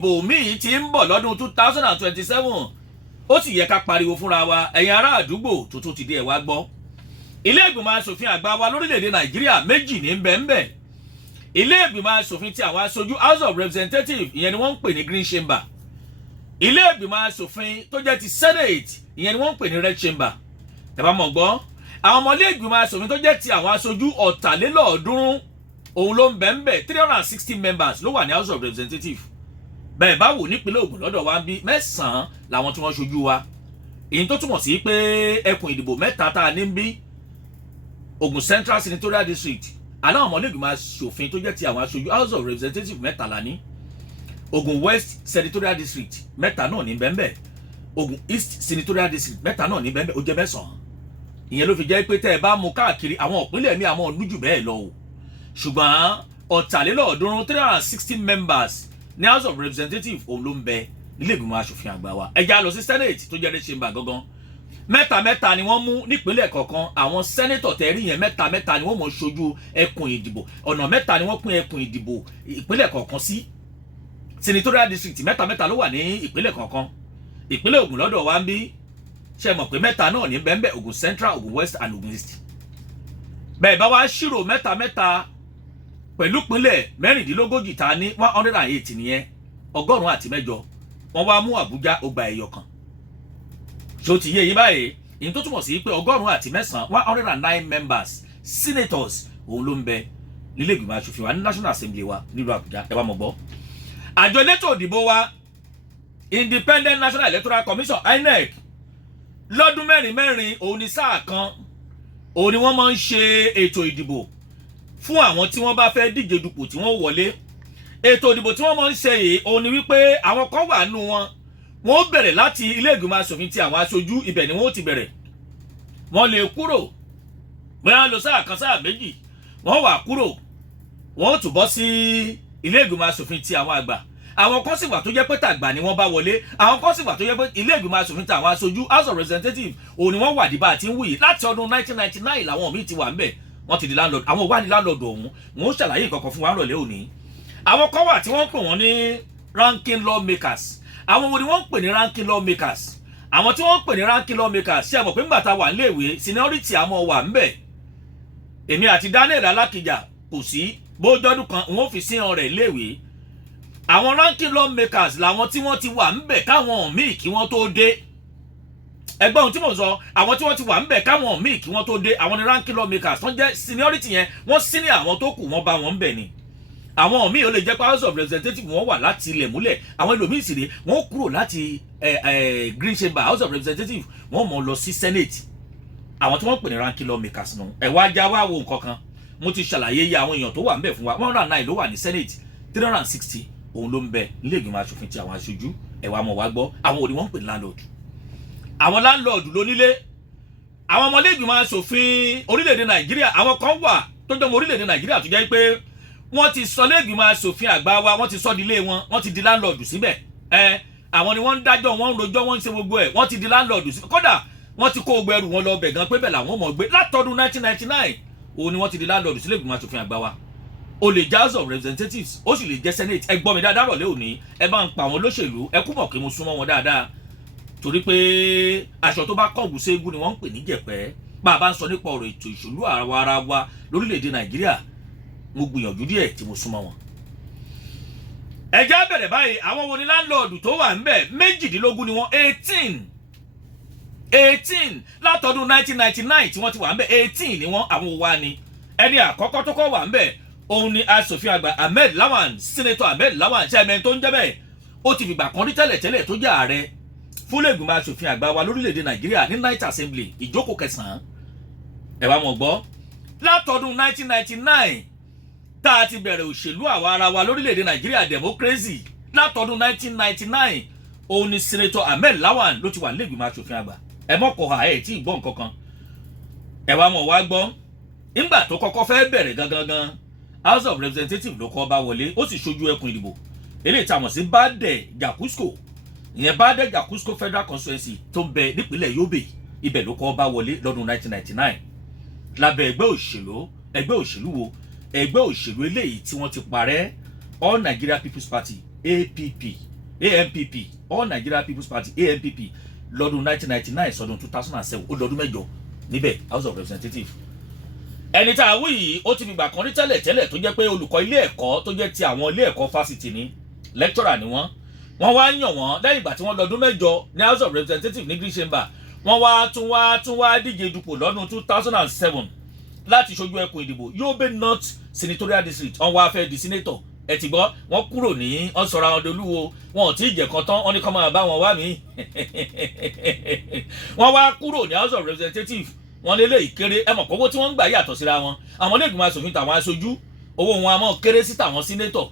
bòmíì ti ń bọ̀ lọ́dún 2027 ó sì yẹ ká pariwo fúnra wa ẹ̀yin ará àdúgbò tuntun ti dé ẹ̀ wá gbọ́. ilé ìgbìmọ̀ asòfin àgbà wa lórílẹ̀‐èdè nàìjíríà méjì ní bẹ́ẹ̀nbẹ́. ilé ìgbìmọ̀ asòfin ti àwọn aṣojú house of representatives ìyẹn ni wọ́n ń pè ní green chamber. ilé ìgbìmọ̀ asòfin tó jẹ́ ti senate ìyẹn ni wọ́n ń pè ní red chamber. ẹ bá mọ̀ gbọ́ àwọn ọmọ ilé ìgbìmọ̀ asòfin tó jẹ́ ti àwọn aṣojú ọ̀tàlélọ́ọ̀ọ́dúnrún òun ló ń bẹ́ẹ̀nbẹ́ 360 members ló wà ní house of representatives. bẹ́ẹ̀ bá wò nípínlẹ̀ Ògùn lọ́dọ̀ wa ń bí 9 làwọn tí wọ́n ṣojú wa. èyí tó túmọ̀ sí pé ẹkùn ìdìbò 3 tá a ní ń bí Ògùn Central Senatorial District aláwọn ọmọlẹ́gbìmọ̀ aṣòfin tó jẹ́ ti àwọn aṣojú House of Representatives 13 ní Ògùn West Senatorial District 3 náà ní bẹ́ẹ̀nbẹ́ Ògùn East Senatorial District 3 náà ní bẹ́ẹ̀nbẹ́ ó jẹ́ 9. ìyẹn ló fi jẹ́ pé tẹ́ ẹ bá mú káàkiri àwọn ìpínlẹ̀ mi àwọn ọdún jù bẹ́ẹ̀ lọ o ṣùgbọ́n ọ̀tàlélọ́ọ̀ọ́dúnrún 360 members ní House of Representatives òun ló ń bẹ nílé ìgbìmọ̀ aṣòfin àgbà wa ẹ já lọ sí Senate tó jẹ́ chamber gangan 3 ni wọ́n mú nípínlẹ̀ kọ̀ọ̀kan àwọn sẹ́nẹ́tọ̀ tẹ̀rí yẹn 3 ni wọ́n mọ̀ ṣojú ẹkùn ìdìbò ọ̀nà 3 ni wọ́n pín ẹkùn ìdìbò ìpínlẹ̀ kọ̀ọ̀kan sí senatorial district 3 ló wà ní ìpínlẹ̀ kọ̀ọ̀kan ìpínlẹ̀ Ògùn lọ́dọ̀ wa ń bí ṣe mọ̀ pé 3 náà ní bẹ́ẹ̀nbẹ́ Ògùn Central Ògùn West and Ògùn East bẹ́ẹ̀ bá wá ṣírò 3 pẹ̀lú ìpínlẹ̀ 16 ta ní 108 nìyẹn 108 wọ́n wá mú Àbújá ó gba ẹyọ kan so ti yé yín báyìí ìyẹn tó túmọ̀ sí pé 109 109 members senators òun ló ń bẹ nílé ìgbìmọ̀ aṣòfin wa ní National Assembly wa nílùú Àbújá ẹ wá mọ̀ gbọ́. àjọ elétò òdìbò wa Independent National Electoral Commission INEC lọ́dún mẹ́rin òun ni sáà kan òun ni wọ́n máa ń ṣe ètò ìdìbò fún àwọn tí wọ́n bá fẹ́ díje dupò tí wọ́n wọlé. ètò ìdìbò tí wọ́n máa ń ṣe yìí òun ni wípé àwọn kan wà nù wọ́n bẹ̀rẹ̀ láti ilé ìgbìmọ̀ aṣòfin ti àwọn aṣojú ibẹ̀ ni wọ́n ti bẹ̀rẹ̀ wọ́n lè kúrò bóyá lọ sáà kan sáà méjì wọ́n wà kúrò wọ́n tún bọ́ sí ilé ìgbìmọ̀ aṣòfin ti àwọn àgbà àwọn kan sì wà tó jẹ́ pé tàgbà ni wọ́n bá wọlé àwọn kan sì wà tó jẹ́ pé ilé ìgbìmọ̀ aṣòfin ti àwọn aṣojú House of Representatives òun ni wọ́n wà dìbà àti ń wuyì láti ọdún 1999 làwọn míì ti wà ń bẹ̀ wọ́n ti di landlord àwọn wà ní landlord ọ̀hún wọ́n ṣàlàyé ìkọ̀kọ̀ fún wa rọ̀lẹ́ òní àwọn kan wà tí wọ́n pè wọ́n ní ranking lawmakers àwọn wo ni wọ́n ń pè ní ranking lawmakers àwọn tí wọ́n ń pè ní ranking lawmakers ṣe àmọ̀ pé ńgbà tá wà níléèwé seniority àmọ́ wà ńbẹ̀ èmi àti Daniel Alákìjà kò sí bójọ́dún kan wọ́n fi sí ọ̀rẹ́ léèwé àwọn ranking lawmakers làwọn tí wọ́n ti wà ńbẹ̀ káwọn míì kí wọ́n tó dé ẹgbẹ́ ohun tí mò ń sọ àwọn tí wọ́n ti wà ńbẹ̀ káwọn míì kí wọ́n tó dé àwọn ni ranking lawmakers tó ń jẹ́ seniority yẹn wọ́n sí ní àwọn tó kù wọ́n bá wọn ńbẹ̀ ni àwọn míì ó lè jẹ́ pé House of Representatives wọ́n wà láti ilẹ̀ múlẹ̀ àwọn ẹlòmíì sì rè wọ́n kúrò láti Green Chamber House of Representatives wọ́n mọ̀ lọ sí Senate àwọn tí wọ́n pè ní ranking lawmakers nù ẹ̀ wá já wá wo nǹkan kan mo ti ṣàlàyé iye àwọn èèyàn tó wà ńbẹ̀ fún wa 109 ló wà ní Senate 360 òun ló ń bẹ nílé ìgbìmọ̀ aṣòfin ti àwọn aṣojú ẹ̀ wá mọ̀ wá gbọ́ àwọn òní wọ́n ń pè ní landlord àwọn landlord lónílé àwọn ọmọlé ìgbìmọ̀ aṣòfin orílẹ̀-èdè Nàìjíríà àwọn kan wà tó jẹ́ ọmọ orílẹ̀-èdè Nàìjíríà tó jẹ́ pé wọ́n ti sọ lẹ́gbìmọ̀ aṣòfin àgbà wa wọ́n ti sọ dílé wọn wọ́n ti di landlord síbẹ̀ àwọn ni wọ́n ń dájọ́ wọ́n ń rojọ́ wọ́n ń ṣe gbogbo ẹ̀ wọ́n ti di landlord síbẹ̀ kódà wọ́n ti kó gbogbo ẹrù wọn lọ bẹ̀ gan pé bẹ̀ làwọn mọ̀ gbé látọdún 1999 òun ni wọ́n ti di landlord sílé ìgbìmọ̀ aṣòfin àgbà wa o lè jẹ́ House of Representatives ó sì lè jẹ́ Senate ẹ gbọ́ mi dáadáa rọ̀lẹ́ òní ẹ bá ń pa àwọn olóṣèlú ẹ kú mọ̀ kí mo súnmọ́ wọn dáadáa torí pé aṣọ tó bá kọ̀gùn ségun ni wọ́n ń pè ní jẹ̀pẹ́ bá a bá ń sọ nípa ọ̀rọ̀ ètò ìṣèlú ara wa lórílẹ̀‐èdè Nàìjíríà mo gbìyànjú díẹ̀ tí mo súnmọ́ wọn. ẹ jẹ́ á bẹ̀rẹ̀ báyìí àwọn wo ni láńlọ́ọ̀dù tó wà ńbẹ̀ 18 ni wọ́n 18 látọdún 1999 tí wọ́n ti wà ńbẹ̀ 18 ni wọ́n àwọn wa ni ẹni àkọ́kọ́ tó kọ́ wà ńbẹ̀ òun ni asòfin àgbà Ahmed Lawan Senator Ahmed Lawan chairman tó ń jẹ́ bẹ́ẹ̀ ó ti fìgbà kan rí tẹ́lẹ̀tẹ́lẹ̀ tó jẹ́ ààrẹ fúnlẹ̀ ìgbìmọ̀ asòfin àgbà wa lórílẹ̀‐èdè Nàìjíríà ní Night Assembly ìjókòó 9 ẹ wá mọ̀ gbọ́ látọdún 1999 tá a ti bẹ̀rẹ̀ òṣèlú àwa ara wa lórílẹ̀‐èdè Nàìjíríà democracy látọdún 1999 òun ni Senator Ahmed Lawan ló ti wà nílé ìgbìmọ̀ asòfin àgbà ẹ mọ̀kọ̀ ha ẹ̀ tí ì gbọ́ nǹkan kan ẹ wá mọ̀ wá gbọ́ nígbà tó kọ́kọ́ fẹ́ bẹ̀rẹ̀ gangan House of Representatives ló kọ́ bá wọlé ó sì ṣojú ẹkùn ìdìbò eléyìí tá a mọ̀ sí Bade Jakusko ìyẹn Bade Jakusko Federal Constituency tó ń bẹ nípínlẹ̀ Yobe ibẹ̀ ló kọ́ bá wọlé lọ́dún 1999 lábẹ́ ẹgbẹ́ òṣèlú wo ẹgbẹ́ òṣèlú eléyìí tí wọ́n ti parẹ́ All Nigeria People's Party APP ANPP All Nigeria People's Party ANPP lọ́dún 1999 sọdún 2007 ó lọ́dún mẹ́jọ níbẹ̀ House of Representatives. Ẹni tá a wí yìí ó ti fi gbà kan rí tẹ́lẹ̀ tó jẹ́ pé olùkọ́ ilé ẹ̀kọ́ tó jẹ́ ti àwọn ilé ẹ̀kọ́ fásitì ní lecturer ni wọ́n wá yàn wọ́n lẹ́yìn ìgbà tí wọ́n lọ́dún mẹ́jọ ní House of Representatives ní Green Chamber wọ́n tún wá díje dupò lọ́dún 2007 láti ṣojú ẹkùn ìdìbò Yobe North Senatorial District wọ́n wá fẹ́ di senator ẹ ti gbọ́ wọ́n kúrò ní wọ́n sọ̀rọ̀ àwọn dolúwo wọn ò tí ì jẹ̀kan tán wọ́n ní kọ́ máa bá wọn wá mí wọ́n wá kúrò ní House of Representatives wọ́n lé léyìí kéré ẹ mọ̀ kókó tí wọ́n ń gbà yàtọ̀ síra wọn àwọn ilé ìgbìmọ̀ asòfin tàwọn aṣojú owó wọn a mọ̀ kéré sí tàwọn senator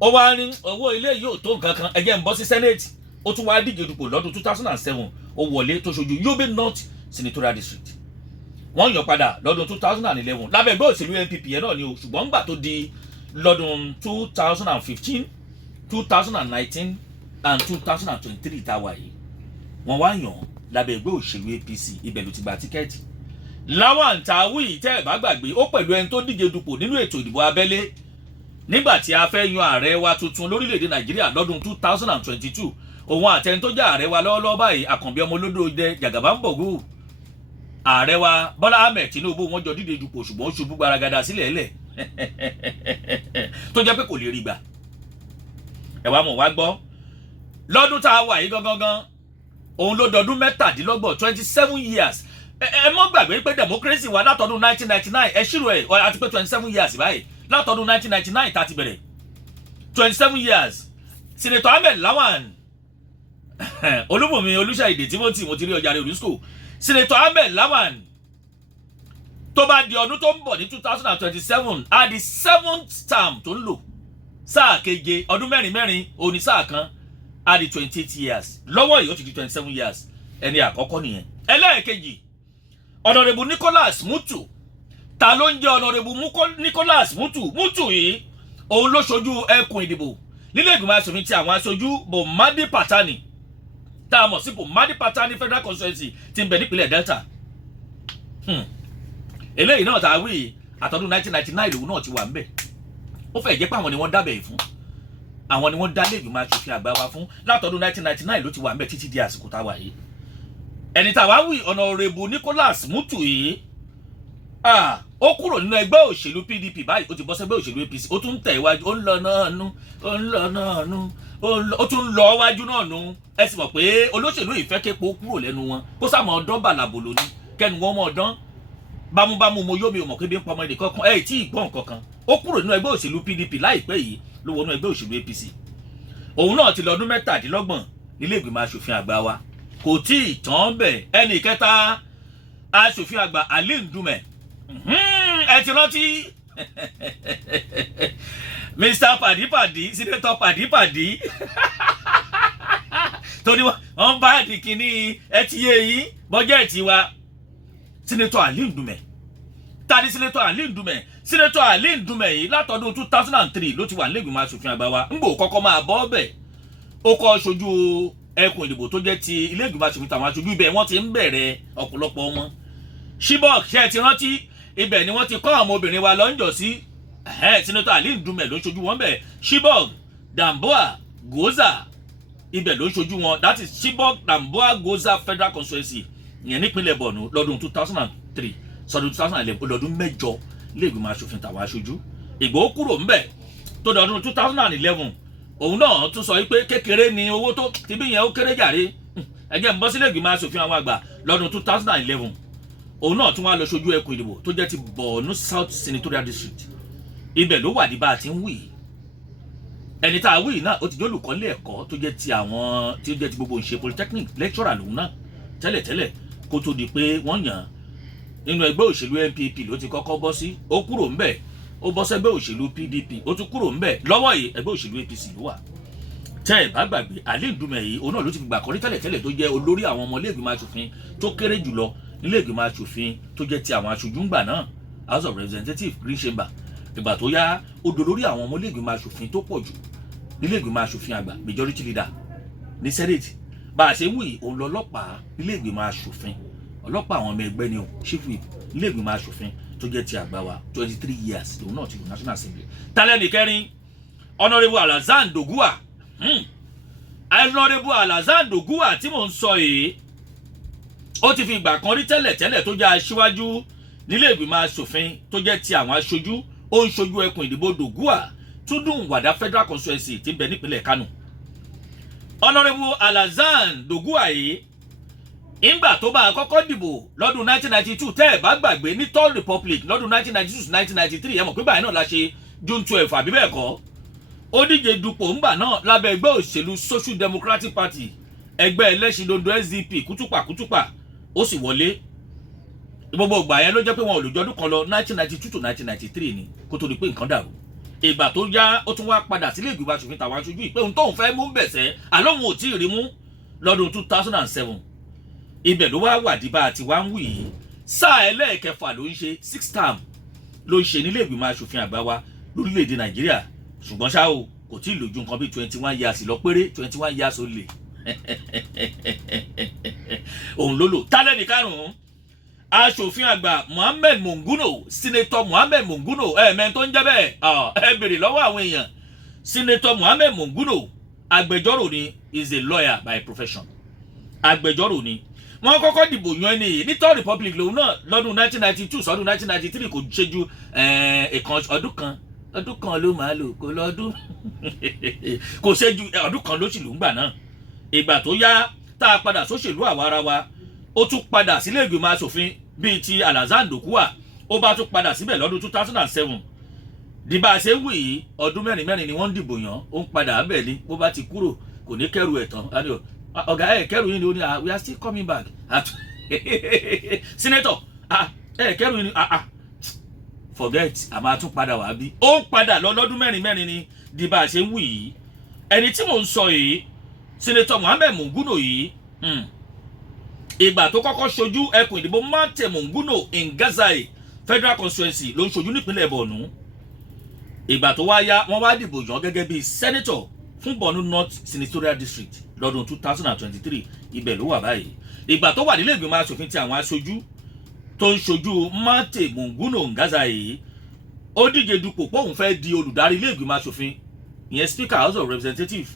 ó wá ní owó ilé yìí ò tó nǹkan kan ẹ jẹ́ ń bọ́ sí senate ó tún wá díje dupò lọ́dún 2007 ó wọlé tó ṣojú Yobe North Senatorial District wọ́n yàn padà lọ́dún 2011 lábẹ́ ẹgbẹ́ òṣèlú NPP yẹn náà ni o ṣùgbọ́n ńgbà tó di lọ́dún 2015 2019 and 2023 tá a wà yìí wọ́n wá yàn lábẹ́ ẹgbẹ́ òṣèlú APC ibẹ̀ ló ti gba tíkẹ́ẹ̀tì. Lawan Tawi tẹ́ ẹ̀ bá gbàgbé ó pẹ̀lú ẹni tó díje dupò nínú ètò ìdìbò abẹ́lé nígbà tí a fẹ́ yan ààrẹ wa tuntun lórílẹ̀‐èdè Nàìjíríà lọ́dún 2022 òun àtẹni tó jẹ́ ààrẹ wa lọ́wọ́lọ́wọ́ báyìí Àkànbí ọmọ olódò jẹ Jagaban-Bọ̀gú ààrẹ wa Bọ́lá Ahmed Tinubu wọ́n jọ díje dupò ṣùgbọ́n ó ṣubú gbaragada sílẹ̀ ẹlẹ̀ tó jẹ́ pé kò lè rí gbà ẹ wá mọ̀ wá gbọ́ lọ́dún tá a wà yìí gangan òun ló dọdún 27 27 years ẹ mọ́ gbàgbé pé democracy wa látọdún 1999 ẹ ṣírò ẹ̀ àti pé 27 years báyìí látọdún 1999 tá a ti bẹ̀rẹ̀ 27 years Senator Ahmed Lawan Olúbùnmi Olúṣàìdé Timothy mo ti rí ọjà rẹ̀ olùsùkò Senator Ahmed Lawan tó bá di ọdún tó ń bọ̀ ní 2027 á di 7th term tó ń lò sáà keje ọdún mẹ́rin òní sáà kan á di 28 years lọ́wọ́ yìí ó ti di 27 years ẹni àkọ́kọ́ nìyẹn. Ẹlẹ́ẹ̀kejì Honorable Nicholas Mutu ta ló ń jẹ́ Honorable Nicholas Mutu yìí òun ló ṣojú ẹkùn ìdìbò nílé ìgbìmọ̀ asòfin ti àwọn aṣojú Bomadi Patani tá a mọ̀ sí Bomadi Patani Federal Constituency ti ń bẹ nípínlẹ̀ Delta. Eléyìí náà tá a wí àtọ́dún 1999 lòun náà ti wà ńbẹ̀ ó fẹ́ jẹ́ pé àwọn ni wọ́n dábẹ̀ fún àwọn ni wọ́n dá ilé ìgbìmọ̀ aṣòfin àgbà wa fún látọdún 1999 ló ti wà ńbẹ̀ títí di àsìkò tá a wà yìí. Ẹni tá a wá wí Honorable Nicholas Mutu yìí ó kúrò nínú ẹgbẹ́ òṣèlú PDP báyìí ó ti bọ́ sẹ́gbẹ́ òṣèlú APC ó tún tẹ̀ iwájú ó ń lọ náà nú ó tún lọ wájú náà nú ẹ sì mọ̀ pé olóṣèlú ìfẹ́ képo kúrò lẹ́nu wọn kó sàmọ̀ ọdán bàlàbòlò ní kẹ́nu wọn mọ̀ ọdán bámúbámú mo yóò mi ò mọ̀ pé bí ń pọmọ èdè kankan ẹ̀ tí ì gbọ́n kankan ó kúrò nínú ẹgbẹ́ òṣèlú PDP láìpẹ́ yìí ló wọnú ẹgbẹ́ òṣèlú APC òun náà ti lọ́dún 17 nílé ìgbìmọ̀ aṣòfin àgbà wa kò tí ì tán bẹ̀ ẹnì kẹta aṣòfin àgbà Ali Ndume ẹ ti rántí Mr. Padipadi Senator Padipadi torí wọn bá àdìkíní ẹ ti yé yín bọ́jẹ́ẹ̀tì wa Senator Ali Ndume tani Senator Ali Ndume Senator Ali Ndume yìí látọdún 2003 ló ti wà nílé ìgbìmọ̀ aṣòfin àgbà wa ń gbò kọ́kọ́ máa bọ́ bẹ̀ ó kọ́ ṣojú ẹkùn ìdìbò tó jẹ́ ti ilé ìgbìmọ̀ aṣòfin tàwọn aṣojú ibẹ̀ wọ́n ti ń bẹ̀rẹ̀ ọ̀pọ̀lọpọ̀ wọn Chibok ṣe ti rántí ibẹ̀ ni wọ́n ti kọ́ àwọn obìnrin wa lọ́njọ́ sí Senator Ali Ndume ló ń ṣojú wọn bẹ̀ Chibok Damboa Goza ibẹ̀ ló ń ṣojú wọn that is Chibok Damboa Goza Federal Constituency ìyẹn nípínlẹ̀ Borno lọ́dún 2003 sọdún 2011 lọ́dún 8 ilé ìgbìmọ̀ aṣòfin tàwọn aṣojú Ìgbòho kúrò ńbẹ̀ tó dọdún 2011 òun náà tún sọ wípé kékeré ni owó tó ti bí yẹn ó kéré jàre ẹjẹ́ ń bọ́ sílé ìgbìmọ̀ aṣòfin àwọn àgbà lọ́dún 2011 òun náà tún wá lọ ṣojú ẹkùn ìdìbò tó jẹ́ ti Borno South Senatorial District ibẹ̀ ló wà ní bá a ti ń wí ẹni tá a wí náà ó ti jẹ́ olùkọ́ ilé ẹ̀kọ́ tó jẹ́ ti àwọn tí ó jẹ́ ti gbogbo ìṣe polytechnic lecturer lòun náà tẹ́lẹ̀tẹ́lẹ̀ kó tó di pé wọ́n yàn nínú ẹgbẹ́ òṣèlú NPP ló ti kọ́kọ́ bọ́ sí ó kúrò ńbẹ̀ ó bọ́ sẹ́gbẹ́ òṣèlú PDP ó tún kúrò ńbẹ̀ lọ́wọ́ yìí ẹgbẹ́ òṣèlú APC ló wà tẹ́ ẹ̀ bá gbàgbé Ali Ndume yìí òun náà ló ti fi gbà kọ́rí tẹ́lẹ̀tẹ́lẹ̀ tó jẹ́ olórí àwọn ọmọ ilé ìgbìmọ̀ aṣòfin tó kéré jùlọ nílé ìgbìmọ̀ aṣòfin tó jẹ́ ti àwọn aṣojú ńgbà náà House of Representatives Green Chamber ìgbà tó yá ó dolórí àwọn ọmọ ilé ìgbìmọ̀ aṣòfin tó pọ̀ jù nílé ìgbìmọ̀ aṣòfin àgbà majority leader ní Senate bá a ṣe wí òun lọ́lọ́pàá nílé ìgbìmọ̀ aṣòfin ọlọ́pàá àwọn ọmọ ẹgbẹ́ ni o chief whip nílé ìgbìmọ̀ aṣòfin tó jẹ́ ti àgbà wa 23 years lòun náà ti lò National Assembly. Tálẹ́nì kẹrin Honorable Alhassan Doguwa Honorable Alhassan Doguwa tí mò ń sọ yìí ó ti fi ìgbà kan rí tẹ́lẹ̀ tó jẹ́ aṣíwájú nílé ìgbìmọ̀ asòfin tó jẹ́ ti àwọn aṣojú ó ń ṣojú ẹkùn ìdìbò Doguwa Tudun Wada Federal Constituency tí ń bẹ nípínlẹ̀ Kano. Honorable Alhassan Doguwa yìí ìgbà tó bá kọ́kọ́ dìbò lọ́dún 1992 tẹ́ ẹ̀ bá gbàgbé ní Third Republic lọ́dún 1992-1993 ẹ mọ̀ pé báyìí náà la ṣe June 12 àbí bẹ́ẹ̀ kọ́ ó díje dupò ńgbà náà lábẹ́ ẹgbẹ́ òṣèlú Social Democratic Party ẹgbẹ́ ẹlẹ́sìn dondo SDP kútùpà ó sì wọlé. Gbogbo ìgbà yẹn ló jẹ́ pé wọn ò lò jọdún kan lọ 1992-1993 ni kó tó di pé nǹkan dàrú. Ìgbà tó yá ó tún wá padà sílé ìgbìmọ̀ aṣòfin tàwọn aṣojú ìpé ohun tóun fẹ́ mú bẹ̀sẹ̀ àlóhun ò tí ì rí mú lọ́dún 2007 ibẹ̀ ló wá wà dìbà àti wá ń wù yìí sáà ẹlẹ́ẹ̀kẹfà ló ń ṣe 6th term ló ń ṣe nílé ìgbìmọ̀ aṣòfin àgbà wa lórílẹ̀‐èdè Nàìjíríà ṣùgbọ́n ṣá o kò tí ì lò ju nǹkan bí 21 years lọ péré 21 years ó lè òun ló lò tálẹ́nì karùn-ún aṣòfin àgbà Mohammed Monguno Senator Mohammed Monguno ẹ̀ẹ̀mẹ́ tó ń jẹ́ bẹ́ẹ̀ ẹ bèrè lọ́wọ́ àwọn èèyàn Senator Mohammed Monguno agbẹjọ́rò ni is a lawyer by profession agbẹjọ́rò ni wọ́n kọ́kọ́ dìbò yan ẹni yìí ní Third Republic lòun náà lọ́dún 1992 sọ́dún 1993 kò ṣe ju ọdún kan ló máa lò kó lọ́dún kò ṣe ju ọdún kan ló sì lò ń gbà náà. Ìgbà tó yá tá a padà sóṣèlú àwa ara wa ó tún padà sílé ìgbìmọ̀ asòfin bíi ti Alhassan Doguwa ó bá tún padà síbẹ̀ lọ́dún 2007 di bá a ṣe ń wì yìí ọdún mẹ́rin ni wọ́n ń dìbò yàn ó ń padà bẹ̀ ni bó bá ti kúrò kò ní kẹrù ẹ̀ tán ọ̀gá ẹ̀ kẹrù yín ni ó ní we are still coming back Senator ẹ̀ kẹrù yín ni forget àmà tún padà wá bí ó ń padà lọ lọ́dún mẹ́rin ni di bá a ṣe ń wì yìí ẹni tí mò ń sọ yìí Senator Mohammed Monguno yìí ìgbà tó kọ́kọ́ ṣojú ẹkùn ìdìbò Mate Monguno Ngazai Federal Constituency ló ń ṣojú nípínlẹ̀ Borno. Ìgbà tó wá yá wọ́n wá dìbò yàn gẹ́gẹ́ bí Senator fún Borno North Senatorial District lọ́dún 2023 ibẹ̀ ló wà báyìí. Ìgbà tó wà nílé ìgbìmọ̀ asòfin ti àwọn aṣojú tó ń ṣojú Mate Monguno Ngazai ó díje dupò pé òun fẹ́ di olùdarí ilé ìgbìmọ̀ asòfin ìyẹn Speaker House of Representatives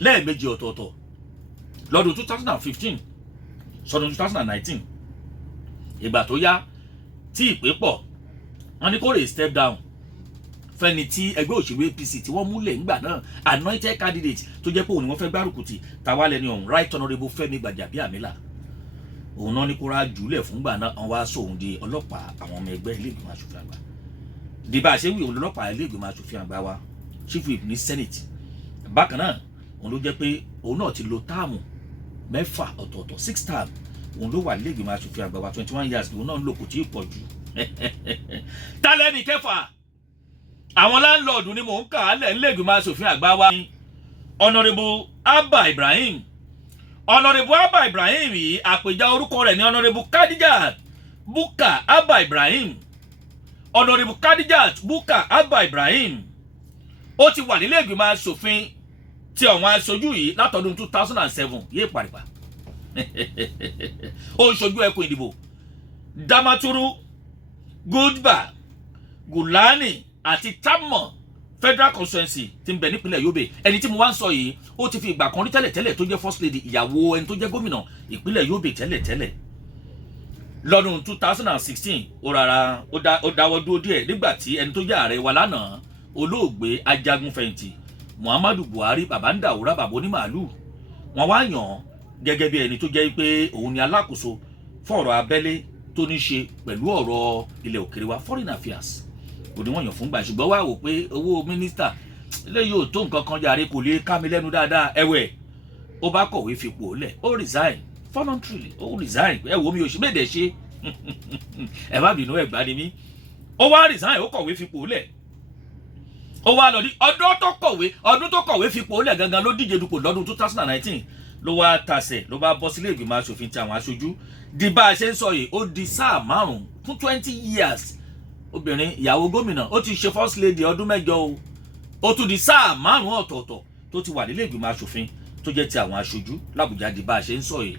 lẹ́ẹ̀mejì ọ̀tọ̀ọ̀tọ̀ lọ́dún 2015 sọdún 2019. Ìgbà tó yá tí ìpè pọ̀ wọ́n ní kó rè step down fẹ́ni tí ẹgbẹ́ òṣèlú APC tí wọ́n múlẹ̀ ńgbà náà anointed candidate tó jẹ́ pé òun ni wọ́n fẹ́ gbárùkù tì tàwa lẹ́ni ọ̀hún Right Honourable Fẹ́mi Gbàjàbíàmílà òun náà ní kó ra jùlẹ̀ fúngbà náà wọ́n wá sóhun di ọlọ́pàá àwọn ọmọ ẹgbẹ́ ilé ìgbìmọ̀ aṣòfin àgbà di bá a ṣe wí òun lọ́pàá ilé ìgbìmọ̀ aṣòfin àgbà wa chief whip ní Senate bákan náà òun ló jẹ́ pé òun náà ti lo táàmù 6 ọ̀tọ̀ọ̀tọ̀ 6 term òun ló wà nílé ìgbìmọ̀ aṣòfin àgbà wa 21 years òun náà ń lò kò tí ì pọ̀ jù. tálẹ́nì kẹfà àwọn láńlọ́ọ̀dù ni mò ń kà á lẹ̀ nílé ìgbìmọ̀ aṣòfin àgbà wa ní Honourable Abba Ibrahim. Honourable Abba Ibrahim yìí àpèjá orúkọ rẹ̀ ní Honourable Khadijat Buka Abba Ibrahim. Honourable Khadijat Buka Abba Ibrahim ó ti wà nílé ìgbìmọ̀ aṣòfin tí àwọn aṣojú yìí látọdún 2007 yé paripa ó ń ṣojú ẹkùn ìdìbò Damaturu Goodba Gulani àti Tammo Federal Constituency tí ń bẹ nípínlẹ̀ Yobe. Ẹni tí mo wá ń sọ yìí ó ti fi ìgbà kan rí tẹ́lẹ̀ tó jẹ́ first lady ìyàwó ẹni tó jẹ́ gómìnà ìpínlẹ̀ Yobe tẹ́lẹ̀ lọ́dún 2016 ó dáwọ́ dúró díẹ̀ nígbà tí ẹni tó jẹ́ ààrẹ wa lánàá olóògbé ajagunfẹ̀yìntì Muhammadu Buhari bàbá ń dàwúrà bàbá onímàálù wọ́n wá yàn án gẹ́gẹ́ bí ẹni tó jẹ́ pé òun ni alákòóso fún ọ̀rọ̀ abẹ́lé tó ní ṣe pẹ̀lú ọ̀rọ̀ ilẹ̀ òkèrè wa foreign affairs kò ní wọ́n yàn fún gbà ṣùgbọ́n wá wò pé owó mínísítà eléyìí ò tó nǹkan kan jàre kò lè ká mi lẹ́nu dáadáa ẹ̀wẹ̀ ó bá kọ̀wé fipò lẹ̀ ó resign voluntarily ó resign ẹ wo mi ò ṣe méde ṣe ẹ má bínú ẹ̀gbá ni mí ó wá resign ó kọ̀wé fipò lẹ̀ ó wá lọ ní ọdún tó kọ̀wé fipò lẹ̀ gangan ló díje dupò lọ́dún 2019 ló wá tasẹ̀ ló bá bọ́ sílé ìgbìmọ̀ aṣòfin ti àwọn aṣojú di bá a ṣe ń sọ yìí ó di sáà 5 fún 20 years obìnrin ìyàwó gómìnà ó ti ṣe first lady ọdún 8 o ó tún di sáà 5 ọ̀tọ̀ọ̀tọ̀ tó ti wà nílé ìgbìmọ̀ aṣòfin tó jẹ́ ti àwọn aṣojú l'Àbújá di bá a ṣe ń sọ yìí